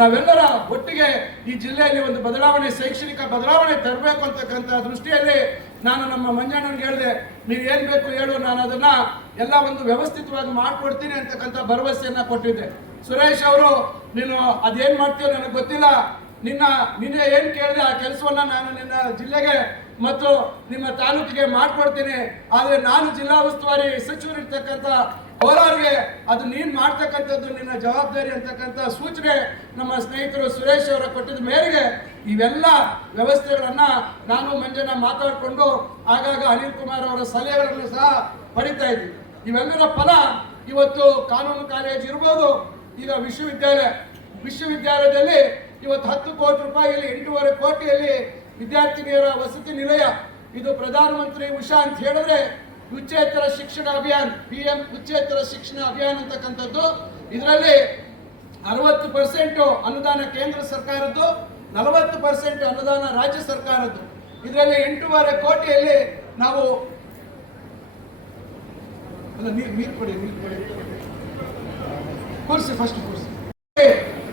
ನಾವೆಲ್ಲರ ಒಟ್ಟಿಗೆ ಈ ಜಿಲ್ಲೆಯಲ್ಲಿ ಒಂದು ಬದಲಾವಣೆ, ಶೈಕ್ಷಣಿಕ ಬದಲಾವಣೆ ತರಬೇಕು ಅಂತಕ್ಕಂಥ ದೃಷ್ಟಿಯಲ್ಲಿ ನಾನು ನಮ್ಮ ಮಂಜಣ್ಣನಿಗೆ ಹೇಳಿದೆ, ನೀವು ಏನ್ ಬೇಕು ಹೇಳು, ನಾನು ಅದನ್ನ ಎಲ್ಲ ಒಂದು ವ್ಯವಸ್ಥಿತವಾಗಿ ಮಾಡ್ಕೊಡ್ತೀನಿ ಅಂತಕ್ಕಂಥ ಭರವಸೆಯನ್ನ ಕೊಟ್ಟಿದ್ದೆ. ಸುರೇಶ್ ಅವರು, ನೀನು ಅದೇನ್ ಮಾಡ್ತೀಯೋ ನನಗೆ ಗೊತ್ತಿಲ್ಲ. ನಿನ್ನ, ನಿನ್ನೆ ಏನ್ ಕೇಳಿದೆ ಆ ಕೆಲಸವನ್ನ ನಾನು ನಿನ್ನ ಜಿಲ್ಲೆಗೆ ಮತ್ತು ನಿಮ್ಮ ತಾಲೂಕಿಗೆ ಮಾಡ್ಕೊಡ್ತೀನಿ. ಆದ್ರೆ ನಾನು ಜಿಲ್ಲಾ ಉಸ್ತುವಾರಿ ಸಚಿವರಿರ್ತಕ್ಕಂಥ ಕೋಲಾರ್ಗೆ ಅದು ನೀನು ಮಾಡ್ತಕ್ಕಂಥದ್ದು ನಿನ್ನ ಜವಾಬ್ದಾರಿ ಅಂತಕ್ಕಂಥ ಸೂಚನೆ ನಮ್ಮ ಸ್ನೇಹಿತರು ಸುರೇಶ್ ಅವರ ಕೊಟ್ಟಿದ ಮೇರೆಗೆ ಇವೆಲ್ಲ ವ್ಯವಸ್ಥೆಗಳನ್ನ ನಾನು ಮಂಜನ ಮಾತಾಡಿಕೊಂಡು ಆಗಾಗ ಅನಿಲ್ ಕುಮಾರ್ ಅವರ ಸಲಹೆಗಳನ್ನು ಸಹ ಪಡಿತಾ ಇದ್ದೀವಿ ಇವೆಲ್ಲರ ಫಲ ಇವತ್ತು ಕಾನೂನು ಕಾಲೇಜ್ ಇರ್ಬೋದು, ಈಗ ವಿಶ್ವವಿದ್ಯಾಲಯ. ವಿಶ್ವವಿದ್ಯಾಲಯದಲ್ಲಿ ಇವತ್ತು ಹತ್ತು ಕೋಟಿ ರೂಪಾಯಿಯಲ್ಲಿ ಎಂಟೂವರೆ ಕೋಟಿಯಲ್ಲಿ ವಿದ್ಯಾರ್ಥಿನಿಯರ ವಸತಿ ನಿಲಯ. ಇದು ಪ್ರಧಾನಮಂತ್ರಿ ಉಷಾ ಅಂತ ಹೇಳಿದ್ರೆ ಉಚ್ಚೇತರ ಶಿಕ್ಷಣ ಅಭಿಯಾನ್ ಪಿ ಎಂ ಉಚ್ಚೇತರ ಶಿಕ್ಷಣ ಅಭಿಯಾನ್ ಅಂತಕ್ಕಂಥದ್ದು, ಇದರಲ್ಲಿ ಅರವತ್ತು ಪರ್ಸೆಂಟ್ ಅನುದಾನ ಕೇಂದ್ರ ಸರ್ಕಾರದ್ದು, ನಲವತ್ತು ಪರ್ಸೆಂಟ್ ಅನುದಾನ ರಾಜ್ಯ ಸರ್ಕಾರದ್ದು. ಇದರಲ್ಲಿ ಎಂಟೂವರೆ ಕೋಟಿಯಲ್ಲಿ ನಾವು ನೀರು ಫಸ್ಟ್ ಕೂರಿಸಿ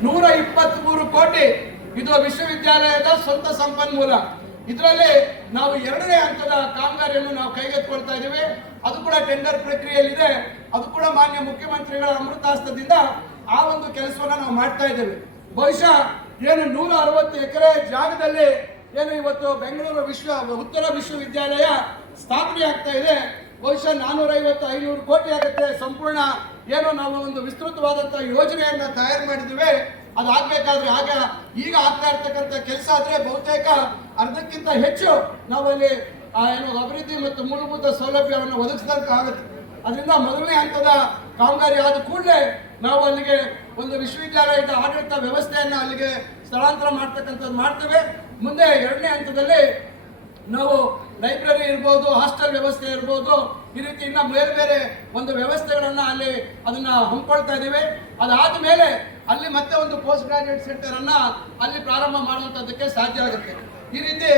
ನೂರ ಇಪ್ಪತ್ತ್ ಮೂರು ಕೋಟಿ ಇದು ವಿಶ್ವವಿದ್ಯಾಲಯದ ಸ್ವಂತ ಸಂಪನ್ಮೂಲ. ಇದರಲ್ಲಿ ನಾವು ಎರಡನೇ ಹಂತದ ಕಾಮಗಾರಿಯನ್ನು ನಾವು ಕೈಗೆತ್ತಿಕೊಳ್ತಾ ಇದ್ದೀವಿ. ಅದು ಕೂಡ ಟೆಂಡರ್ ಪ್ರಕ್ರಿಯೆಯಲ್ಲಿದೆ. ಅದು ಕೂಡ ಮಾನ್ಯ ಮುಖ್ಯಮಂತ್ರಿಗಳ ಅಮೃತಾಸ್ತದಿಂದ ಆ ಒಂದು ಕೆಲಸವನ್ನ ನಾವು ಮಾಡ್ತಾ ಇದ್ದೇವೆ. ಬಹುಶಃ ಏನು ನೂರ ಅರವತ್ತು ಎಕರೆ ಜಾಗದಲ್ಲಿ ಏನು ಇವತ್ತು ಬೆಂಗಳೂರು ವಿಶ್ವ ಉತ್ತರ ವಿಶ್ವವಿದ್ಯಾಲಯ ಸ್ಥಾಪನೆ ಆಗ್ತಾ ಇದೆ. ಬಹುಶಃ ನಾನೂರೈವತ್ತು ಐನೂರು ಕೋಟಿ ಆಗುತ್ತೆ. ಸಂಪೂರ್ಣ ಏನು ನಾವು ಒಂದು ವಿಸ್ತೃತವಾದಂತಹ ಯೋಜನೆಯನ್ನ ತಯಾರು ಮಾಡಿದ್ವಿ ಅದಾಗಬೇಕಾದ್ರೆ ಆಗ ಈಗ ಆಗ್ತಾ ಇರ್ತಕ್ಕಂಥ ಕೆಲಸ ಆದ್ರೆ ಬಹುತೇಕ ಅರ್ಧಕ್ಕಿಂತ ಹೆಚ್ಚು ನಾವಲ್ಲಿ ಏನು ಅಭಿವೃದ್ಧಿ ಮತ್ತು ಮೂಲಭೂತ ಸೌಲಭ್ಯವನ್ನು ಒದಗಿಸಿದಂತ ಆಗುತ್ತೆ. ಅದರಿಂದ ಮೊದಲನೇ ಹಂತದ ಕಾಮಗಾರಿ ಆದ ಕೂಡಲೇ ನಾವು ಅಲ್ಲಿಗೆ ಒಂದು ವಿಶ್ವವಿದ್ಯಾಲಯದ ಆಡಳಿತ ವ್ಯವಸ್ಥೆಯನ್ನು ಅಲ್ಲಿಗೆ ಸ್ಥಳಾಂತರ ಮಾಡ್ತಕ್ಕಂಥದ್ದು ಮಾಡ್ತೇವೆ. ಮುಂದೆ ಎರಡನೇ ಹಂತದಲ್ಲಿ ನಾವು ಲೈಬ್ರರಿ ಇರ್ಬೋದು, ಹಾಸ್ಟೆಲ್ ವ್ಯವಸ್ಥೆ ಇರ್ಬೋದು, ಈ ರೀತಿ ಇನ್ನ ಬೇರೆ ಬೇರೆ ಒಂದು ವ್ಯವಸ್ಥೆಗಳನ್ನು ಅಲ್ಲಿ ಅದನ್ನ ಹಮ್ಮಿಕೊಳ್ತಾ ಇದ್ದೀವಿ. ಅದಾದ ಮೇಲೆ ಅಲ್ಲಿ ಮತ್ತೆ ಒಂದು ಪೋಸ್ಟ್ ಗ್ರಾಜುಯೇಟ್ ಸೆಂಟರ್ ಅನ್ನ ಅಲ್ಲಿ ಪ್ರಾರಂಭ ಮಾಡುವಂಥದ್ದಕ್ಕೆ ಸಾಧ್ಯ ಆಗುತ್ತೆ. ಈ ರೀತಿ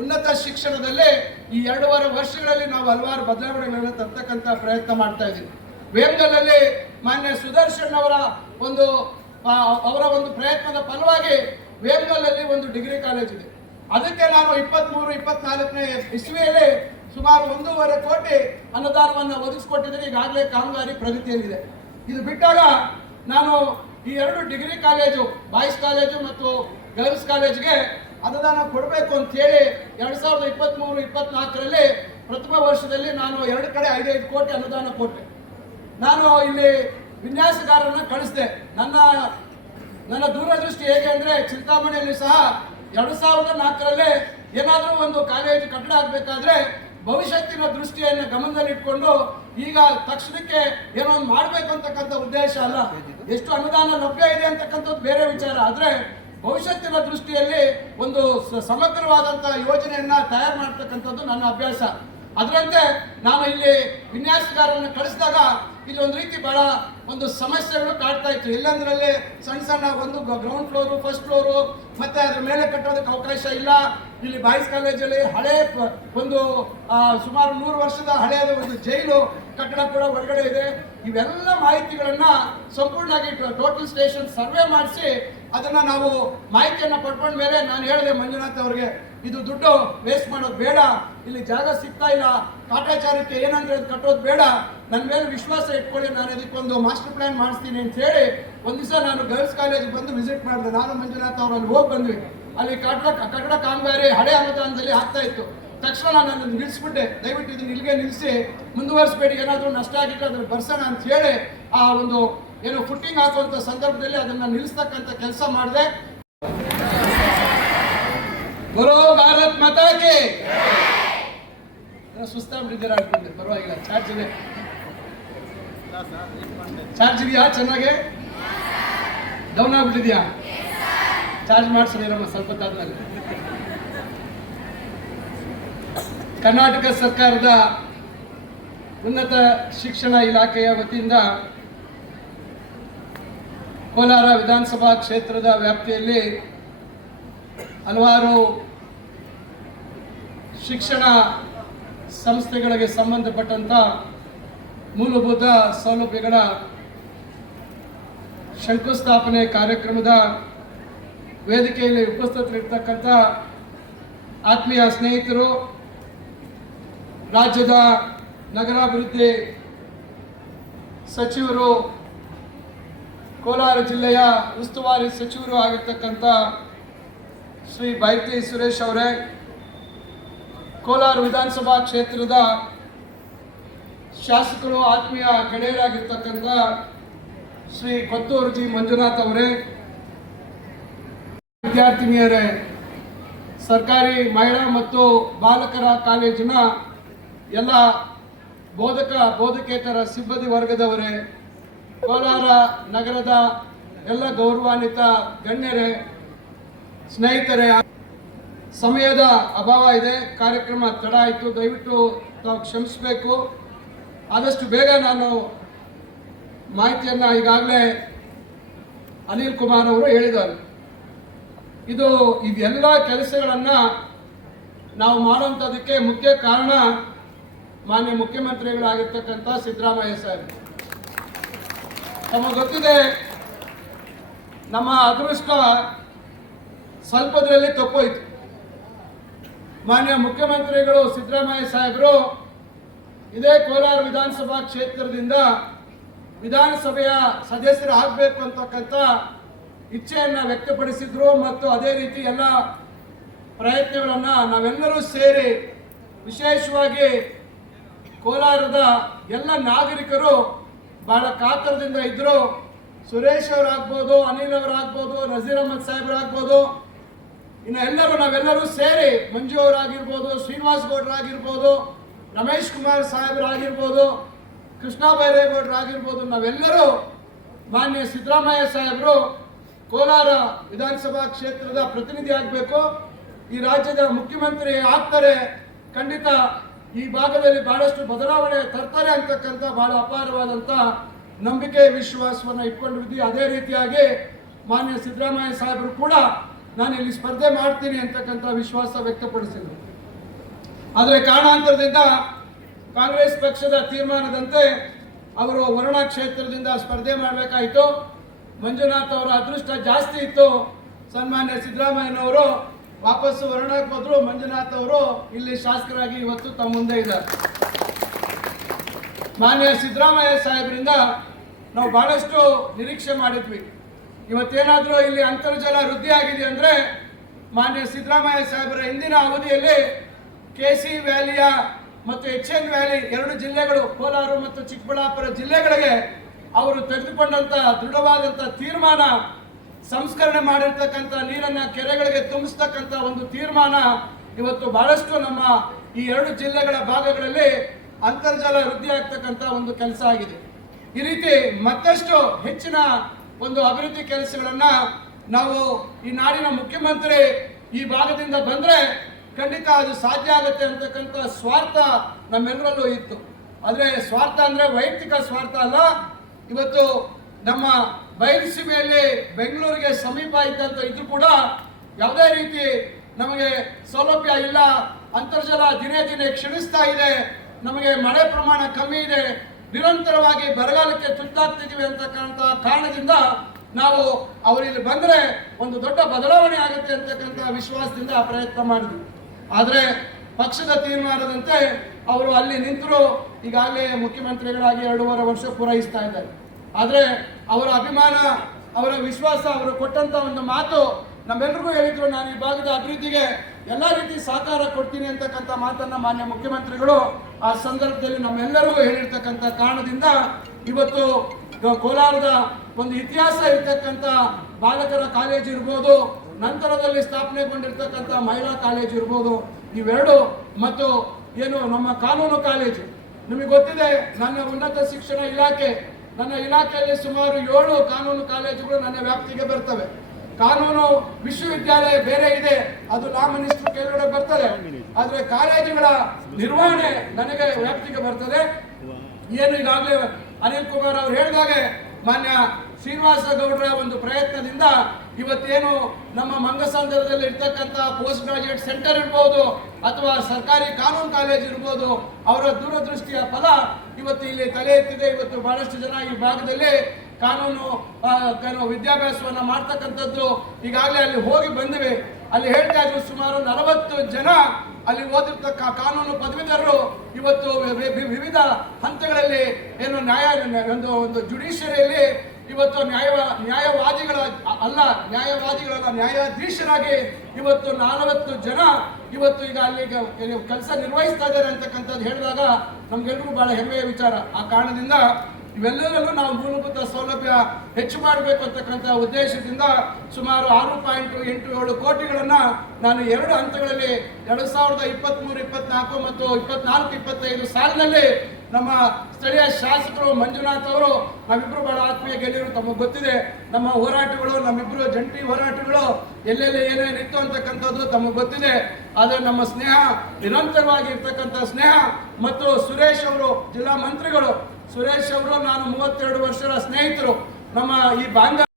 ಉನ್ನತ ಶಿಕ್ಷಣದಲ್ಲಿ ಈ ಎರಡೂವರೆ ವರ್ಷಗಳಲ್ಲಿ ನಾವು ಹಲವಾರು ಬದಲಾವಣೆಗಳನ್ನು ತರ್ತಕ್ಕಂಥ ಪ್ರಯತ್ನ ಮಾಡ್ತಾ ಇದ್ದೀವಿ ವೇಮಗಲಲ್ಲಿ ಮಾನ್ಯ ಸುದರ್ಶನ್ ಅವರ ಒಂದು ಅವರ ಒಂದು ಪ್ರಯತ್ನದ ಫಲವಾಗಿ ವೇಮಗಲಲ್ಲಿ ಒಂದು ಡಿಗ್ರಿ ಕಾಲೇಜ್ ಇದೆ. ಅದಕ್ಕೆ ನಾನು ಇಪ್ಪತ್ಮೂರು, ಇಪ್ಪತ್ನಾಲ್ಕನೇ ಇಸ್ವಿಯಲ್ಲಿ ಸುಮಾರು ಒಂದೂವರೆ ಕೋಟಿ ಅನುದಾನವನ್ನು ಒದಗಿಸಿಕೊಟ್ಟಿದ್ದೀನಿ. ಈಗಾಗಲೇ ಕಾಮಗಾರಿ ಪ್ರಗತಿಯಲ್ಲಿದೆ. ಇದು ಬಿಟ್ಟಾಗ ನಾನು ಈ ಎರಡು ಡಿಗ್ರಿ ಕಾಲೇಜು, ಬಾಯ್ಸ್ ಕಾಲೇಜು ಮತ್ತು ಗರ್ಲ್ಸ್ ಕಾಲೇಜ್ಗೆ ಅನುದಾನ ಕೊಡಬೇಕು ಅಂತ ಹೇಳಿ ಎರಡ್ ಸಾವಿರದ ಇಪ್ಪತ್ಮೂರು, ಇಪ್ಪತ್ನಾಲ್ಕರಲ್ಲಿ ಪ್ರಥಮ ವರ್ಷದಲ್ಲಿ ನಾನು ಎರಡು ಕಡೆ ಐದೈದು ಕೋಟಿ ಅನುದಾನ ಕೊಟ್ಟೆ. ನಾನು ಇಲ್ಲಿ ವಿನ್ಯಾಸಗಾರರನ್ನ ಕಳಿಸಿದೆ. ನನ್ನ ನನ್ನ ದೂರದೃಷ್ಟಿ ಹೇಗೆ ಅಂದರೆ ಚಿಂತಾಮಣಿಯಲ್ಲಿ ಸಹ ಎರಡು ಸಾವಿರದ ನಾಲ್ಕರಲ್ಲೇ ಏನಾದರೂ ಒಂದು ಕಾಲೇಜು ಕಟ್ಟಡ ಆಗಬೇಕಾದ್ರೆ ಭವಿಷ್ಯತ್ತಿನ ದೃಷ್ಟಿಯನ್ನು ಗಮನದಲ್ಲಿಟ್ಕೊಂಡು ಈಗ ತಕ್ಷಣಕ್ಕೆ ಏನೋ ಒಂದು ಮಾಡಬೇಕು ಉದ್ದೇಶ ಅಲ್ಲ? ಎಷ್ಟು ಅನುದಾನ ಲಭ್ಯ ಇದೆ ಅಂತಕ್ಕಂಥದ್ದು ಬೇರೆ ವಿಚಾರ. ಆದರೆ ಭವಿಷ್ಯತ್ತಿನ ದೃಷ್ಟಿಯಲ್ಲಿ ಒಂದು ಸಮಗ್ರವಾದಂಥ ಯೋಜನೆಯನ್ನ ತಯಾರು ಮಾಡ್ತಕ್ಕಂಥದ್ದು ನನ್ನ ಅಭ್ಯಾಸ. ಅದರಂತೆ ನಾನು ಇಲ್ಲಿ ವಿನ್ಯಾಸಗಾರರನ್ನು ಕಳಿಸಿದಾಗ ಇಲ್ಲಿ ಒಂದು ರೀತಿ ಬಹಳ ಒಂದು ಸಮಸ್ಯೆಗಳು ಕಾಡ್ತಾ ಇತ್ತು. ಇಲ್ಲಂದ್ರಲ್ಲಿ ಸಣ್ಣ ಸಣ್ಣ ಒಂದು ಗ್ರೌಂಡ್ ಫ್ಲೋರು ಫಸ್ಟ್ ಫ್ಲೋರು ಮತ್ತೆ ಅದ್ರ ಮೇಲೆ ಕಟ್ಟೋದಕ್ಕೆ ಅವಕಾಶ ಇಲ್ಲ. ಇಲ್ಲಿ ಬಾಯ್ಸ್ ಕಾಲೇಜಲ್ಲಿ ಹಳೆ ಒಂದು ಸುಮಾರು ನೂರು ವರ್ಷದ ಹಳೆಯದ ಒಂದು ಜೈಲು ಕಟ್ಟಡ ಕೂಡ ಒಳಗಡೆ ಇದೆ. ಇವೆಲ್ಲ ಮಾಹಿತಿಗಳನ್ನ ಸಂಪೂರ್ಣವಾಗಿ ಟೋಟಲ್ ಸ್ಟೇಷನ್ ಸರ್ವೆ ಮಾಡಿಸಿ ಅದನ್ನ ನಾವು ಮಾಹಿತಿಯನ್ನ ಪಡ್ಕೊಂಡ ಮೇಲೆ ನಾನು ಹೇಳಿದೆ ಮಂಜುನಾಥ್ ಅವರಿಗೆ, ಇದು ದುಡ್ಡು ವೇಸ್ಟ್ ಮಾಡೋದು ಬೇಡ, ಇಲ್ಲಿ ಜಾಗ ಸಿಗ್ತಾ ಇಲ್ಲ, ಕಾಟಾಚಾರಕ್ಕೆ ಏನಂದ್ರೆ ಅದು ಕಟ್ಟೋದು ಬೇಡ ನನ್ನ ಮೇಲೆ ವಿಶ್ವಾಸ ಇಟ್ಕೊಳ್ಳಿ, ನಾನು ಇದಕ್ಕೊಂದು ಮಾಸ್ಟರ್ ಪ್ಲಾನ್ ಮಾಡಿಸ್ತೀನಿ ಅಂತ ಹೇಳಿ ಒಂದ್ ದಿವಸ ನಾನು ಗರ್ಲ್ಸ್ ಕಾಲೇಜ್ ಬಂದು ವಿಸಿಟ್ ಮಾಡಿದೆ. ನಾನು ಮಂಜುನಾಥ್ ಅವರು ಅಲ್ಲಿ ಹೋಗಿ ಬಂದ್ವಿ. ಅಲ್ಲಿ ಕಟ್ಟಡ ಕಟ್ಟಡ ಕಾಮಗಾರಿ ಹಳೆ ಅನುದಾನದಲ್ಲಿ ಆಗ್ತಾ ಇತ್ತು. ತಕ್ಷಣ ನಾನು ಅದನ್ನು ನಿಲ್ಲಿಸ್ಬಿಟ್ಟೆ. ದಯವಿಟ್ಟು ಇದನ್ನ ಇಲ್ಲಿಗೆ ನಿಲ್ಲಿಸಿ. ಮುಂದುವರಿಸಬೇಡಿ. ಏನಾದರೂ ನಷ್ಟ ಆಗಿದ್ರೆ ಅದನ್ನು ಬರ್ಸೋಣ ಅಂತ ಹೇಳಿ ಆ ಒಂದು ಏನು ಫುಟ್ಟಿಂಗ್ ಹಾಕುವಂಥ ಸಂದರ್ಭದಲ್ಲಿ ಅದನ್ನ ನಿಲ್ಲಿಸ್ತಕ್ಕಂಥ ಕೆಲಸ ಮಾಡಿದೆ. ಬರೋ ಭಾರತ್ ಮಾತಾಕೆ ಸುಸ್ತಾಗ್ಬಿಟ್ಟಿದ್ದೀರಾ ಅನ್ಕೊಂಡೆ. ಪರವಾಗಿಲ್ಲ. ಚಾರ್ಜ್ ಇದೆ. ಚಾರ್ಜ್ ಇದೆಯಾ? ಚೆನ್ನಾಗೆ? ಡೌನ್ ಆಗ್ಬಿಟ್ಟಿದ್ಯಾ? ಚಾರ್ಜ್ ಮಾಡಿಸಿದಿರಮ್ಮ ಸ್ವಲ್ಪ ಹೊತ್ತಾದ್ಮೇಲೆ. ಕರ್ನಾಟಕ ಸರ್ಕಾರದ ಉನ್ನತ ಶಿಕ್ಷಣ ಇಲಾಖೆಯ ವತಿಯಿಂದ ಕೋಲಾರ ವಿಧಾನಸಭಾ ಕ್ಷೇತ್ರದ ವ್ಯಾಪ್ತಿಯಲ್ಲಿ ಹಲವಾರು ಶಿಕ್ಷಣ ಸಂಸ್ಥೆಗಳಿಗೆ ಸಂಬಂಧಪಟ್ಟಂಥ ಮೂಲಭೂತ ಸೌಲಭ್ಯಗಳ ಶಂಕುಸ್ಥಾಪನೆ ಕಾರ್ಯಕ್ರಮದ ವೇದಿಕೆಯಲ್ಲಿ ಉಪಸ್ಥಿತರಿರ್ತಕ್ಕಂಥ ಆತ್ಮೀಯ ಸ್ನೇಹಿತರು ರಾಜ್ಯದ ನಗರಾಭಿವೃದ್ಧಿ ಸಚಿವರು, ಕೋಲಾರ ಜಿಲ್ಲೆಯ ಉಸ್ತುವಾರಿ ಸಚಿವರು ಆಗಿರ್ತಕ್ಕಂಥ ಶ್ರೀ ಬೈತಿ ಸುರೇಶ್ ಅವರೇ, ಕೋಲಾರ ವಿಧಾನಸಭಾ ಕ್ಷೇತ್ರದ ಶಾಸಕರು ಆತ್ಮೀಯ ಗೆಳೆಯರಾಗಿರ್ತಕ್ಕಂಥ ಶ್ರೀ ಕೊತ್ತೂರು ಜಿ ಮಂಜುನಾಥ್ ಅವರೇ, ವಿದ್ಯಾರ್ಥಿನಿಯರೇ, ಸರ್ಕಾರಿ ಮಹಿಳಾ ಮತ್ತು ಬಾಲಕರ ಕಾಲೇಜಿನ ಎಲ್ಲ ಬೋಧಕ, ಬೋಧಕೇತರ ಸಿಬ್ಬಂದಿ ವರ್ಗದವರೇ, ಕೋಲಾರ ನಗರದ ಎಲ್ಲ ಗೌರವಾನ್ವಿತ ಗಣ್ಯರೇ, ಸ್ನೇಹಿತರೆ, ಸಮಯದ ಅಭಾವ ಇದೆ, ಕಾರ್ಯಕ್ರಮ ತಡ ಆಯಿತು, ದಯವಿಟ್ಟು ತಾವು ಕ್ಷಮಿಸಬೇಕು. ಆದಷ್ಟು ಬೇಗ ನಾನು ಮಾಹಿತಿಯನ್ನು ಈಗಾಗಲೇ ಅನಿಲ್ ಕುಮಾರ್ ಅವರು ಹೇಳಿದ್ದಾರೆ. ಇದು ಇದೆಲ್ಲ ಕೆಲಸಗಳನ್ನು ನಾವು ಮಾಡುವಂಥದ್ದಕ್ಕೆ ಮುಖ್ಯ ಕಾರಣ ಮಾನ್ಯ ಮುಖ್ಯಮಂತ್ರಿಗಳಾಗಿರ್ತಕ್ಕಂಥ ಸಿದ್ದರಾಮಯ್ಯ ಸಾಹೇಬ್ ತಮಗೆ ಗೊತ್ತಿದೆ, ನಮ್ಮ ಅದೃಷ್ಟ ಸ್ವಲ್ಪದ್ರಲ್ಲಿ ತಪ್ಪೋಯ್ತು ಮಾನ್ಯ ಮುಖ್ಯಮಂತ್ರಿಗಳು ಸಿದ್ದರಾಮಯ್ಯ ಸಾಹೇಬರು ಇದೇ ಕೋಲಾರ ವಿಧಾನಸಭಾ ಕ್ಷೇತ್ರದಿಂದ ವಿಧಾನಸಭೆಯ ಸದಸ್ಯರು ಆಗಬೇಕು ಅಂತಕ್ಕಂಥ ಇಚ್ಛೆಯನ್ನ ವ್ಯಕ್ತಪಡಿಸಿದ್ರು ಮತ್ತು ಅದೇ ರೀತಿ ಎಲ್ಲ ಪ್ರಯತ್ನಗಳನ್ನ ನಾವೆಲ್ಲರೂ ಸೇರಿ ವಿಶೇಷವಾಗಿ ಕೋಲಾರದ ಎಲ್ಲ ನಾಗರಿಕರು ಬಹಳ ಕಾತರದಿಂದ ಇದ್ದರು ಸುರೇಶ್ ಅವರಾಗ್ಬೋದು, ಅನಿಲ್ ಅವರಾಗ್ಬೋದು, ನಜೀರ್ ಅಹಮದ್ ಸಾಹೇಬರಾಗ್ಬೋದು. ಇನ್ನು ಎಲ್ಲರೂ ನಾವೆಲ್ಲರೂ ಸೇರಿ ಮಂಜು ಅವರಾಗಿರ್ಬೋದು, ಶ್ರೀನಿವಾಸ್ ಗೌಡ್ರಾಗಿರ್ಬೋದು, ರಮೇಶ್ ಕುಮಾರ್ ಸಾಹೇಬರಾಗಿರ್ಬೋದು, ಕೃಷ್ಣ ಬೈರೇಗೌಡರಾಗಿರ್ಬೋದು, ನಾವೆಲ್ಲರೂ ಮಾನ್ಯ ಸಿದ್ದರಾಮಯ್ಯ ಸಾಹೇಬರು ಕೋಲಾರ ವಿಧಾನಸಭಾ ಕ್ಷೇತ್ರದ ಪ್ರತಿನಿಧಿ ಆಗಬೇಕು. ಈ ರಾಜ್ಯದ ಮುಖ್ಯಮಂತ್ರಿ ಆಗ್ತಾರೆ ಖಂಡಿತ. ಈ ಭಾಗದಲ್ಲಿ ಬಹಳಷ್ಟು ಬದಲಾವಣೆ ತರ್ತಾರೆ ಅಂತಕ್ಕಂಥ ಬಹಳ ಅಪಾರವಾದಂಥ ನಂಬಿಕೆ, ವಿಶ್ವಾಸವನ್ನು ಇಟ್ಕೊಂಡಿದ್ವಿ ಅದೇ ರೀತಿಯಾಗಿ ಮಾನ್ಯ ಸಿದ್ದರಾಮಯ್ಯ ಸಾಹೇಬರು ಕೂಡ ನಾನು ಇಲ್ಲಿ ಸ್ಪರ್ಧೆ ಮಾಡ್ತೀನಿ ಅಂತಕ್ಕಂಥ ವಿಶ್ವಾಸ ವ್ಯಕ್ತಪಡಿಸಿದರು. ಆದರೆ ಕಾರಣಾಂತರದಿಂದ ಕಾಂಗ್ರೆಸ್ ಪಕ್ಷದ ತೀರ್ಮಾನದಂತೆ ಅವರು ವರುಣ ಕ್ಷೇತ್ರದಿಂದ ಸ್ಪರ್ಧೆ ಮಾಡಬೇಕಾಯಿತು. ಮಂಜುನಾಥ್ ಅವರ ಅದೃಷ್ಟ ಜಾಸ್ತಿ ಇತ್ತು. ಸನ್ಮಾನ್ಯ ಸಿದ್ದರಾಮಯ್ಯನವರು ವಾಪಸ್ಸು ವರ್ಣಕ್ಕೆ ಹೋದ್ರು ಮಂಜುನಾಥ್ ಅವರು ಇಲ್ಲಿ ಶಾಸಕರಾಗಿ ಇವತ್ತು ತಮ್ಮ ಮುಂದೆ ಇದ್ದಾರೆ. ಮಾನ್ಯ ಸಿದ್ದರಾಮಯ್ಯ ಸಾಹೇಬರಿಂದ ನಾವು ಬಹಳಷ್ಟು ನಿರೀಕ್ಷೆ ಮಾಡಿದ್ವಿ. ಇವತ್ತೇನಾದರೂ ಇಲ್ಲಿ ಅಂತರ್ಜಲ ವೃದ್ಧಿ ಆಗಿದೆ ಅಂದ್ರೆ ಮಾನ್ಯ ಸಿದ್ದರಾಮಯ್ಯ ಸಾಹೇಬರ ಹಿಂದಿನ ಅವಧಿಯಲ್ಲಿ ಕೆ ಸಿ ವ್ಯಾಲಿಯ ಮತ್ತು ಎಚ್ ಎನ್ ವ್ಯಾಲಿ ಎರಡು ಜಿಲ್ಲೆಗಳು, ಕೋಲಾರ ಮತ್ತು ಚಿಕ್ಕಬಳ್ಳಾಪುರ ಜಿಲ್ಲೆಗಳಿಗೆ ಅವರು ತೆಗೆದುಕೊಂಡಂತ ದೃಢವಾದಂಥ ತೀರ್ಮಾನ ಸಂಸ್ಕರಣೆ ಮಾಡಿರ್ತಕ್ಕಂಥ ನೀರನ್ನ ಕೆರೆಗಳಿಗೆ ತುಂಬಿಸ್ತಕ್ಕಂಥ ಒಂದು ತೀರ್ಮಾನ ಇವತ್ತು ಬಹಳಷ್ಟು ನಮ್ಮ ಈ ಎರಡು ಜಿಲ್ಲೆಗಳ ಭಾಗಗಳಲ್ಲಿ ಅಂತರ್ಜಲ ವೃದ್ಧಿ ಆಗ್ತಕ್ಕಂಥ ಒಂದು ಕೆಲಸ ಆಗಿದೆ. ಈ ರೀತಿ ಮತ್ತಷ್ಟು ಹೆಚ್ಚಿನ ಒಂದು ಅಭಿವೃದ್ಧಿ ಕೆಲಸಗಳನ್ನ ನಾವು ಈ ನಾಡಿನ ಮುಖ್ಯಮಂತ್ರಿ ಈ ಭಾಗದಿಂದ ಬಂದ್ರೆ ಖಂಡಿತ ಅದು ಸಾಧ್ಯ ಆಗುತ್ತೆ ಅಂತಕ್ಕಂಥ ಸ್ವಾರ್ಥ ನಮ್ಮೆಲ್ಲರಲ್ಲೂ ಇತ್ತು. ಆದರೆ ಸ್ವಾರ್ಥ ಅಂದ್ರೆ ವೈಯಕ್ತಿಕ ಸ್ವಾರ್ಥ ಅಲ್ಲ. ಇವತ್ತು ನಮ್ಮ ಬಯಲುಸೀಮೆಯಲ್ಲಿ ಬೆಂಗಳೂರಿಗೆ ಸಮೀಪ ಇದ್ದಂತ ಇದ್ರೂ ಕೂಡ ಯಾವುದೇ ರೀತಿ ನಮಗೆ ಸೌಲಭ್ಯ ಇಲ್ಲ. ಅಂತರ್ಜಲ ದಿನೇ ದಿನೇ ಕ್ಷೀಣಿಸ್ತಾ ಇದೆ. ನಮಗೆ ಮಳೆ ಪ್ರಮಾಣ ಕಮ್ಮಿ ಇದೆ. ನಿರಂತರವಾಗಿ ಬರಗಾಲಕ್ಕೆ ತುತ್ತಾಗ್ತಿದ್ದೀವಿ ಅಂತಕ್ಕಂಥ ಕಾರಣದಿಂದ ನಾವು ಅವರಿಲ್ಲಿ ಬಂದ್ರೆ ಒಂದು ದೊಡ್ಡ ಬದಲಾವಣೆ ಆಗುತ್ತೆ ಅಂತಕ್ಕಂಥ ವಿಶ್ವಾಸದಿಂದ ಪ್ರಯತ್ನ ಮಾಡಿದ್ವಿ. ಆದರೆ ಪಕ್ಷದ ತೀರ್ಮಾನದಂತೆ ಅವರು ಅಲ್ಲಿ ನಿಂತರು ಈಗಾಗಲೇ ಮುಖ್ಯಮಂತ್ರಿಗಳಾಗಿ ಎರಡೂವರೆ ವರ್ಷ ಪೂರೈಸ್ತಾ ಇದ್ದಾರೆ. ಆದರೆ ಅವರ ಅಭಿಮಾನ, ಅವರ ವಿಶ್ವಾಸ, ಅವರು ಕೊಟ್ಟಂತ ಒಂದು ಮಾತು ನಮ್ಮೆಲ್ರಿಗೂ ಹೇಳಿದ್ರು. ನಾನು ಈ ಭಾಗದ ಅಭಿವೃದ್ಧಿಗೆ ಎಲ್ಲ ರೀತಿ ಸಹಕಾರ ಕೊಡ್ತೀನಿ ಅಂತಕ್ಕಂಥ ಮಾತನ್ನ ಮಾನ್ಯ ಮುಖ್ಯಮಂತ್ರಿಗಳು ಆ ಸಂದರ್ಭದಲ್ಲಿ ನಮ್ಮೆಲ್ಲರಿಗೂ ಹೇಳಿರ್ತಕ್ಕಂಥ ಕಾರಣದಿಂದ ಇವತ್ತು ಕೋಲಾರದ ಒಂದು ಇತಿಹಾಸ ಇರ್ತಕ್ಕಂಥ ಬಾಲಕರ ಕಾಲೇಜ್ ಇರ್ಬೋದು, ನಂತರದಲ್ಲಿ ಸ್ಥಾಪನೆಗೊಂಡಿರ್ತಕ್ಕಂಥ ಮಹಿಳಾ ಕಾಲೇಜ್ ಇರ್ಬೋದು, ಇವೆರಡು ಮತ್ತು ಏನು ನಮ್ಮ ಕಾನೂನು ಕಾಲೇಜು. ನಿಮಗೆ ಗೊತ್ತಿದೆ, ನನ್ನ ಉನ್ನತ ಶಿಕ್ಷಣ ಇಲಾಖೆ ನನ್ನ ಇಲಾಖೆಯಲ್ಲಿ ಸುಮಾರು ಏಳು ಕಾನೂನು ಕಾಲೇಜುಗಳು ನನ್ನ ವ್ಯಾಪ್ತಿಗೆ ಬರ್ತವೆ. ಕಾನೂನು ವಿಶ್ವವಿದ್ಯಾಲಯ ಬೇರೆ ಇದೆ, ಅದು ಲಾ ಮಿನಿಸ್ಟರ್ ಕೆಳಗಡೆ ಬರ್ತದೆ. ಆದ್ರೆ ಕಾಲೇಜುಗಳ ನಿರ್ವಹಣೆ ನನಗೆ ವ್ಯಾಪ್ತಿಗೆ ಬರ್ತದೆ. ಏನು ಈಗಾಗಲೇ ಅನಿಲ್ ಕುಮಾರ್ ಅವರು ಹೇಳಿದಾಗೆ ಮಾನ್ಯ ಶ್ರೀನಿವಾಸ ಗೌಡರ ಒಂದು ಪ್ರಯತ್ನದಿಂದ ಇವತ್ತೇನು ನಮ್ಮ ಮಂಗಸಂದ್ರದಲ್ಲಿ ಇರ್ತಕ್ಕಂಥ ಪೋಸ್ಟ್ ಗ್ರಾಜುಯೇಟ್ ಸೆಂಟರ್ ಇರ್ಬೋದು ಅಥವಾ ಸರ್ಕಾರಿ ಕಾನೂನು ಕಾಲೇಜ್ ಇರ್ಬೋದು, ಅವರ ದೂರದೃಷ್ಟಿಯ ಫಲ ಇವತ್ತು ಇಲ್ಲಿ ತಲೆ ಎತ್ತಿದೆ. ಇವತ್ತು ಬಹಳಷ್ಟು ಜನ ಈ ಭಾಗದಲ್ಲಿ ಕಾನೂನು ವಿದ್ಯಾಭ್ಯಾಸವನ್ನು ಮಾಡ್ತಕ್ಕಂಥದ್ದು ಈಗಾಗಲೇ ಅಲ್ಲಿ ಹೋಗಿ ಬಂದಿವೆ. ಅಲ್ಲಿ ಹೇಳ್ತಾ ಇದ್ರು ಸುಮಾರು ನಲವತ್ತು ಜನ ಅಲ್ಲಿ ಓದಿರ್ತಕ್ಕ ಕಾನೂನು ಪದವೀಧರರು ಇವತ್ತು ವಿವಿಧ ಹಂತಗಳಲ್ಲಿ ಏನು ನ್ಯಾಯ, ಒಂದು ಒಂದು ಜುಡಿಷಿಯರಿಯಲ್ಲಿ ಇವತ್ತು ನ್ಯಾಯ ನ್ಯಾಯವಾದಿಗಳ, ಅಲ್ಲ, ನ್ಯಾಯವಾದಿಗಳಲ್ಲ, ನ್ಯಾಯಾಧೀಶರಾಗಿ ಇವತ್ತು ನಲವತ್ತು ಜನ ಇವತ್ತು ಈಗ ಅಲ್ಲಿ ಕೆಲಸ ನಿರ್ವಹಿಸ್ತಾ ಇದ್ದಾರೆ ಅಂತಕ್ಕಂಥದ್ದು ಹೇಳಿದಾಗ ನಮ್ಗೆಲ್ರಿಗೂ ಬಹಳ ಹೆಮ್ಮೆಯ ವಿಚಾರ. ಆ ಕಾರಣದಿಂದ ಇವೆಲ್ಲರಲ್ಲೂ ನಾವು ಮೂಲಭೂತ ಸೌಲಭ್ಯ ಹೆಚ್ಚು ಮಾಡಬೇಕು ಅಂತಕ್ಕಂಥ ಉದ್ದೇಶದಿಂದ ಸುಮಾರು ಆರು ಪಾಯಿಂಟ್ ಎಂಟು ಏಳು ಕೋಟಿಗಳನ್ನ ನಾನು ಎರಡು ಹಂತಗಳಲ್ಲಿ ಎರಡು ಸಾವಿರದ ಇಪ್ಪತ್ತ್ಮೂರು ಇಪ್ಪತ್ನಾಲ್ಕು ಮತ್ತು ಇಪ್ಪತ್ನಾಲ್ಕು, ಇಪ್ಪತ್ತೈದು ಸಾಲಿನಲ್ಲಿ ನಮ್ಮ ಸ್ಥಳೀಯ ಶಾಸಕರು ಮಂಜುನಾಥ್ ಅವರು ನಾವಿಬ್ರು ಬಹಳ ಆತ್ಮೀಯ ಗೆಳೆಯರು, ತಮಗೆ ಗೊತ್ತಿದೆ, ನಮ್ಮ ಹೋರಾಟಗಳು ನಮ್ಮಿಬ್ಬರು ಜಂಟಿ ಹೋರಾಟಗಳು ಎಲ್ಲೆಲ್ಲಿ ಏನೇನಿತ್ತು ಅಂತಕ್ಕಂಥದ್ದು ತಮಗೆ ಗೊತ್ತಿದೆ. ಆದರೆ ನಮ್ಮ ಸ್ನೇಹ ನಿರಂತರವಾಗಿ ಇರ್ತಕ್ಕಂಥ ಸ್ನೇಹ ಮತ್ತು ಸುರೇಶ್ ಅವರು ಜಿಲ್ಲಾ ಮಂತ್ರಿಗಳು. ಸುರೇಶ್ ಅವರು ನಾನು ಮೂವತ್ತೆರಡು ವರ್ಷದ ಸ್ನೇಹಿತರು. ನಮ್ಮ ಈ ಬಾಂಧ